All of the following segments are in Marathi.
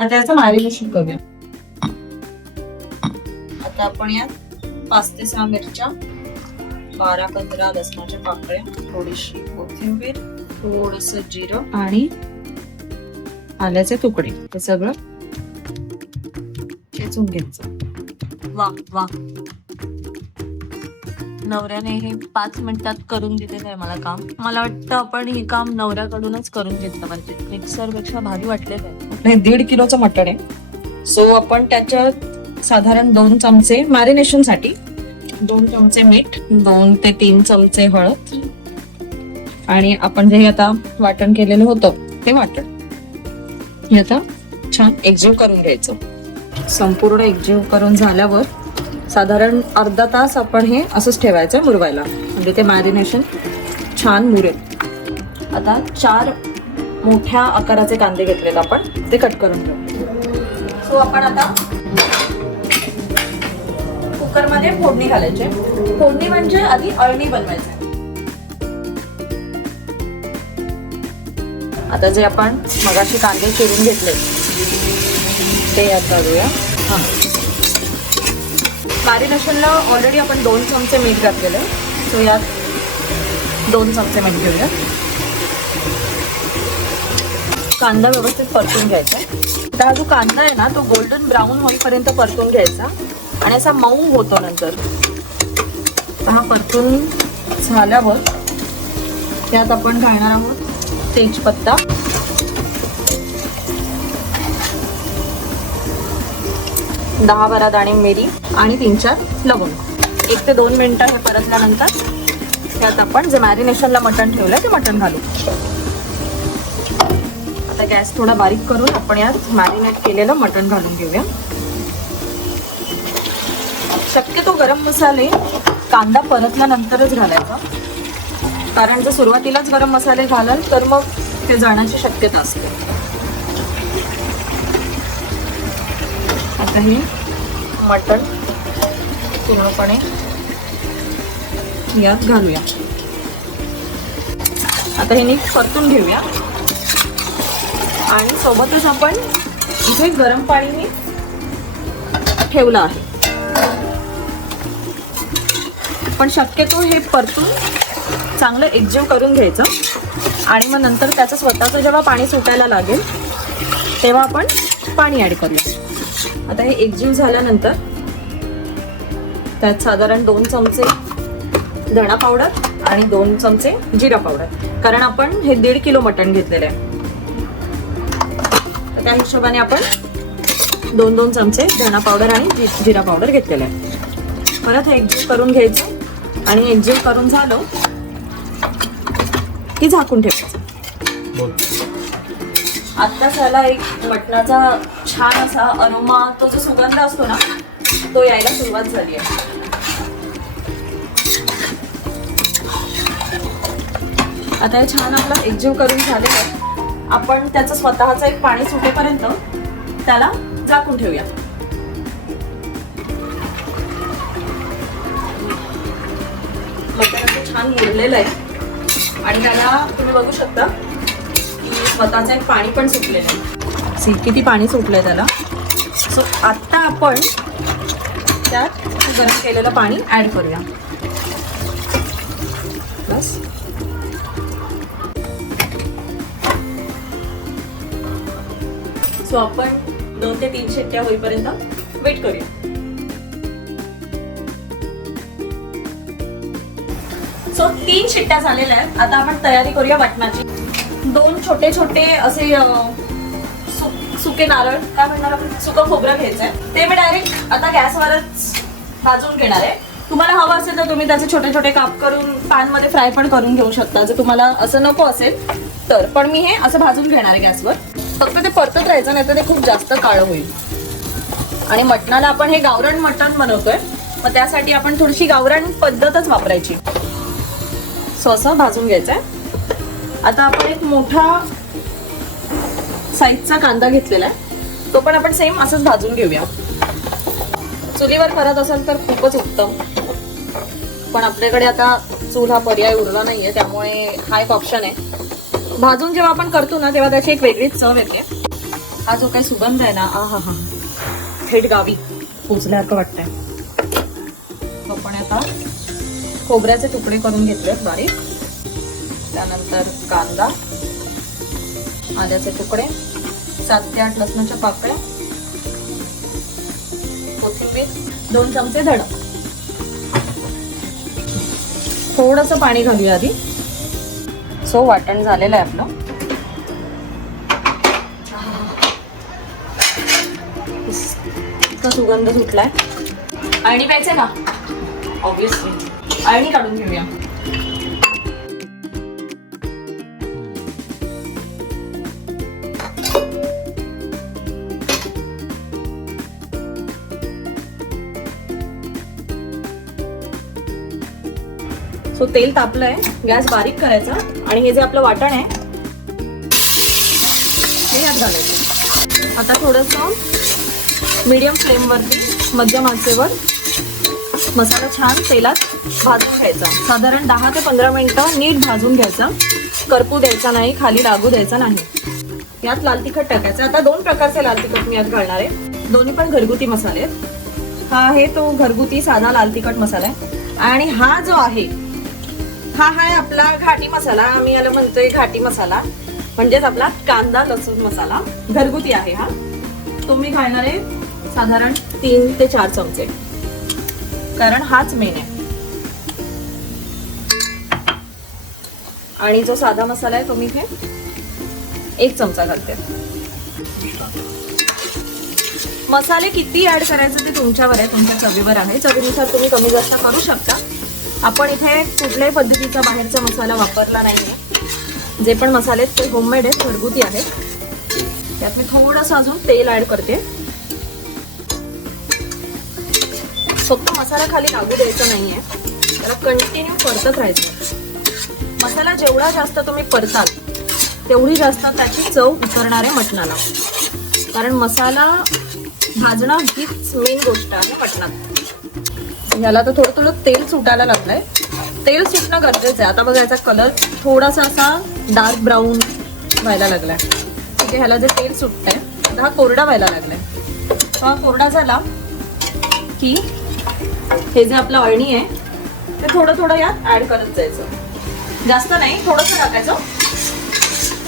आता याचं मॅरिनेशन करूया. आता आपण यात 5 ते 6 मिरच्या, 12-15 लसणाच्या पाकळ्या, थोडीशी कोथिंबीर, थोडस जिरं आणि आल्याचे तुकडे हे सगळं ठेचून घ्यायचं. वा वा, नवऱ्याने हे 5 मिनिटात करून दिलेलं आहे मला काम. मला वाटतं आपण हे काम नवऱ्याकडूनच करून घेतलं पाहिजे. मिक्सर पेक्षा भारी वाटलेलं आहे. हे 1.5 किलोचं मटण आहे. सो आपण त्याच्यात साधारण 2 चमचे मॅरिनेशन साठी, 2 चमचे मीठ, 2 ते 3 चमचे हळद आणि आपण जे आता वाटण केलेलं होतं ते वाटण हे आता छान एकजीव करून घ्यायचं. संपूर्ण एकजीव करून झाल्यावर साधारण अर्धा तास आपण हे असंच ठेवायचं मुरवायला, म्हणजे ते मॅरिनेशन छान मुरेल. आता 4 मोठ्या आकाराचे कांदे घेतलेत आपण, ते कट करून घेऊ. सो आपण आता कुकरमध्ये फोडणी घालायची. फोडणी म्हणजे आधी अळणी बनवायचं. आता जे आपण मगाशी कांदे चिरून घेतले ते यात घालूया. मॅरिनेशनला ऑलरेडी आपण 2 चमचे मीठ घातलेलं आहे. सो यात 2 चमचे मीठ घेऊया. कांदा व्यवस्थित परतून घ्यायचा. तर हा जो कांदा आहे ना तो गोल्डन ब्राऊन होईपर्यंत परतून घ्यायचा आणि असा मऊ होतो नंतर. हा परतून झाल्यावर त्यात आपण घालणार आहोत तेजपत्ता, 10-12 दाणे मिरी आणि 3-4 लवंग. 1 ते 2 मिनिटं हे परतल्यानंतर त्यात आपण जे मॅरिनेशनला मटण ठेवलंय ते मटण घालू. आता गॅस थोडा बारीक करून आपण यात मॅरिनेट केलेलं मटण घालून घेऊया. शक्यतो गरम मसाले कांदा परतल्यानंतरच घालायचा, कारण जर सुरुवातीलाच गरम मसाले घालाल तर मग ते जाण्याची शक्यता असते. आता हे मटण पूर्णपणे यात घालूया. आता हे नीट परतून घेऊया आणि सोबतच आपण इथे गरम पाणी मी ठेवलं आहे. पण शक्यतो हे परतून चांगलं एकजीव करून घ्यायचं आणि मग नंतर त्याचं स्वतःचं जेव्हा पाणी सुटायला लागेल तेव्हा आपण पाणी ॲड करूया. आता हे एकजीव झाल्यानंतर त्यात साधारण 2 चमचे धणा पावडर आणि 2 चमचे जिरा पावडर, कारण आपण हे 1.5 किलो मटण घेतलेलं आहे. तर त्या हिशोबाने आपण 2-2 चमचे धणा पावडर आणि जिरा पावडर घेतलेलं आहे. परत हे एकजीव करून घ्यायचं आणि एकजीव करून झालं की झाकून ठेवायचं. आत्ताच याला एक मटणाचा छान असा अरोमा, तो जो सुगंध असतो ना तो यायला सुरुवात झाली आहे. आता हे छान आपला एकजीव करून झालेलं आहे. आपण त्याचं स्वतःचं एक पाणी सुटेपर्यंत त्याला झाकून ठेवूया. मटण छान मुरलेलं आहे आणि त्याला तुम्ही बघू शकता की स्वतःचं एक पाणी पण सुटलेलं आहे. किती पाणी सुटलंय त्याला. सो आता आपण त्यात गरम केलेलं पाणी ऍड करूया. बस. सो आपण 2 ते 3 शिट्ट्या होईपर्यंत वेट करूया. सो 3 शिट्ट्या झालेल्या आहेत. आता आपण तयारी करूया वाटणाची. 2 छोटे छोटे असे सुके नारळ, काय म्हणणार आपण, सुकं खोबरं घ्यायचंय. ते मी डायरेक्ट आता गॅसवरच भाजून घेणार आहे. तुम्हाला हवं असेल तर तुम्ही त्याचे छोटे छोटे काप करून पॅन मध्ये फ्राय पण करून घेऊ शकता, जर तुम्हाला असं नको असेल तर. पण मी हे असं भाजून घेणार आहे गॅसवर. फक्त ते परतत राहायचं, नाही तर ते खूप जास्त काळं होईल. आणि मटणाला आपण हे गावरान मटण बनवतोय, मग त्यासाठी आपण थोडीशी गावरान पद्धतच वापरायची. सो असं भाजून घ्यायचंय. आता आपण एक मोठा साईजचा कांदा घेतलेला आहे, तो पण आपण सेम असंच भाजून घेऊया. चुलीवर करत असेल तर खूपच उत्तम, पण आपल्याकडे आता चूल हा पर्याय उरला नाहीये, त्यामुळे हा एक ऑप्शन आहे. भाजून जेव्हा आपण करतो ना तेव्हा त्याची एक वेगळीच चव येते. हा जो काही सुगंध आहे ना, हा थेट गावी पोचल्यासारखं वाटतंय. आपण आता खोबऱ्याचे तुकडे करून घेतलेत बारीक. त्यानंतर कांदा, आल्याचे तुकडे, 7 ते 8 लसणाच्या पाकळ्या, कोथिंबीर, 2 चमचे धड. थोडंसं पाणी घालूया आधी. सो वाटण झालेलं आहे आपलं. इतका सुगंध सुटलाय. अळणी प्यायचे का? ऑब्विसली अळणी काढून घेऊया. सो तेल तापलंय, गॅस बारीक करायचा आणि हे जे आपलं वाटण आहे हे यात घालायचं. आता थोडंसं मीडियम फ्लेमवरती मध्यम आचेवर मसाला छान तेलात भाजून घ्यायचा. साधारण 10 ते 15 मिनिटं नीट भाजून घ्यायचा. करपू द्यायचा नाही, खाली लागू द्यायचा नाही. यात लाल तिखट टाकायचं. आता 2 प्रकारचे लाल तिखट मी यात घालणार आहे. दोन्ही पण घरगुती मसाले आहेत. हा आहे तो घरगुती साधा लाल तिखट मसाला आहे आणि हा जो आहे हा आहे आपला घाटी मसाला. आम्ही याला म्हणतोय घाटी मसाला, म्हणजेच आपला कांदा लसूण मसाला. घरगुती आहे हा. तो मी घालणार आहे साधारण 3 ते 4 चमचे, कारण हाच मेन आहे. आणि जो साधा मसाला आहे तो मी इथे 1 चमचा घालते. मसाले किती ऍड करायचे ते तुमच्यावर आहे, तुमच्या चवीवर आहे. चवीनुसार तुम्ही कमी जास्त करू शकता. आपण इथे कुठल्याही पद्धतीचा बाहेरचा मसाला वापरला नाहीये. जे पण मसाले आहेत ते होममेड आहेत, घरगुती आहेत. त्यात मी थोडंसं अजून तेल ऍड करते. फक्त मसाला खाली लागू द्यायचा नाहीये, त्याला कंटिन्यू परतत राहायचं. मसाला जेवढा जास्त तुम्ही परताल तेवढी जास्त त्याची चव उतरणार आहे मटणाला. कारण मसाला भाजणं हीच मेन गोष्ट आहे मटणात. याला तर थोडं थोडं तेल सुटायला लागलंय. तेल सुटणं गरजेचं आहे. आता बघा याचा कलर थोडासा असा डार्क ब्राऊन व्हायला लागलाय. ठीक आहे, ह्याला जे तेल सुटतंय आता हा कोरडा व्हायला लागलाय. हा कोरडा झाला की हे जे आपलं अळणी आहे ते थोडं थोडं यात ऍड करत जायचं. जास्त नाही, थोडंसं टाकायचं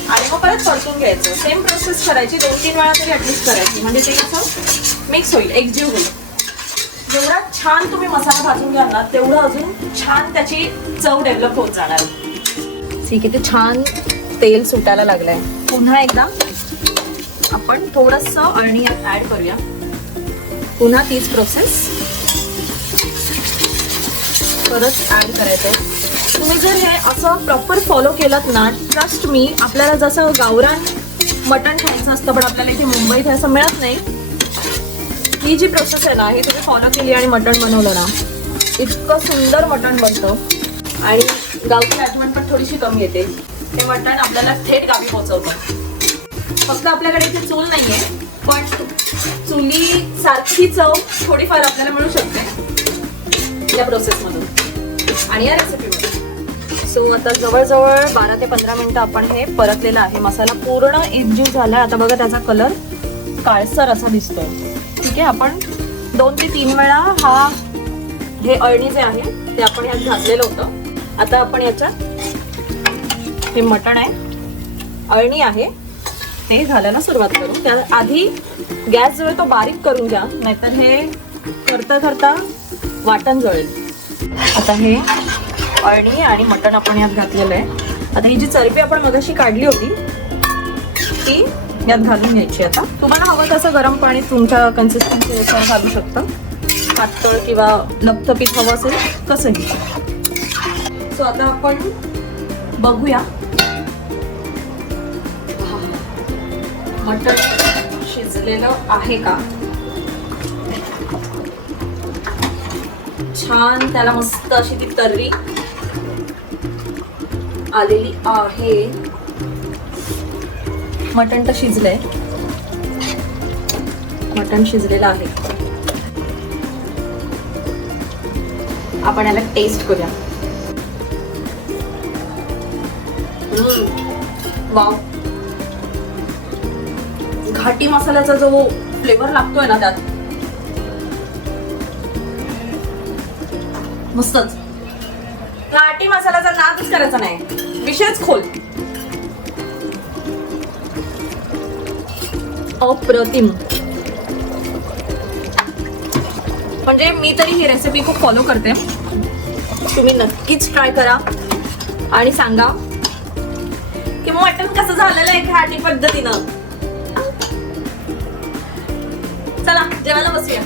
आणि मग परत परतून घ्यायचं. सेम प्रोसेस करायची 2-3 वेळा तरी ऍटलिस्ट करायची, म्हणजे ते कसं मिक्स होईल, एकजीव होईल. जेवढा छान तुम्ही मसाला भाजून घ्याल ना तेवढं अजून छान त्याची चव डेव्हलप होत जाणार. ठीक आहे, ते छान तेल सुटायला लागलंय. पुन्हा एकदा आपण थोडंसं अळणी ऍड करूया. पुन्हा तीच प्रोसेस परत ऍड करायचंय. तुम्ही जर हे असं प्रॉपर फॉलो केलं ना, ट्रस्ट मी, आपल्याला जसं गावरान मटण खायचं असतं पण आपल्याला इथे मुंबईत असं मिळत नाही. ही जी प्रोसेस आहे ना, ही तुम्ही फॉलो केली आणि मटण बनवलं ना, इतकं सुंदर मटण बनतं आणि गावची आठवण पण थोडीशी कमी येते. ते मटण आपल्याला थेट गावी पोहोचवतं. फक्त आपल्याकडे इथे चूल नाहीये, पण चुली सारखी चव थोडीफार आपल्याला मिळू शकते या प्रोसेसमधून आणि या रेसिपीमधून. सो आता जवळजवळ 12 ते 15 मिनिटं आपण हे परतलेलं आहे. मसाला पूर्ण एकजीव झाला. आता बघा त्याचा कलर काळसर असा दिसतोय. ठीक आहे, आपण 2 ते 3 वेळा हे अळणी जे आहे ते आपण यात घातलेलं होतं. आता आपण याच्यात हे मटण आहे, अळणी आहे, हे घालायला सुरुवात करू. त्या आधी गॅस जो आहे तो बारीक करून घ्या, नाहीतर हे करता करता वाटण जळेल. आता हे अळणी आणि मटण आपण यात घातलेलं आहे. आता ही जी चरबी आपण मगाशी काढली होती ती यात घालून घ्यायची. आता तुम्हाला हवं तसं गरम पाणी तुमच्या कन्सिस्टन्सीनुसार घालू शकता. पातळ किंवा लपथपीत हवं असेल कसंही. सो आता आपण बघूया मटण शिजलेलं आहे का. छान त्याला मस्त अशी ती तर्री आलेली आहे. मटण तर शिजलंय, मटण शिजलेलं आहे. आपण याला टेस्ट करूया. वाव, घाटी मसाल्याचा जो फ्लेवर लागतोय ना त्यात, मस्तच. घाटी मसाल्याचा नादच करायचा नाही, विषयच खोल. अप्रतिम. म्हणजे मी तरी ही रेसिपी खूप फॉलो करते. तुम्ही नक्कीच ट्राय करा आणि सांगा की मटण कसं झालेलं आहे घाटी पद्धतीनं. चला जेवायला बसूया.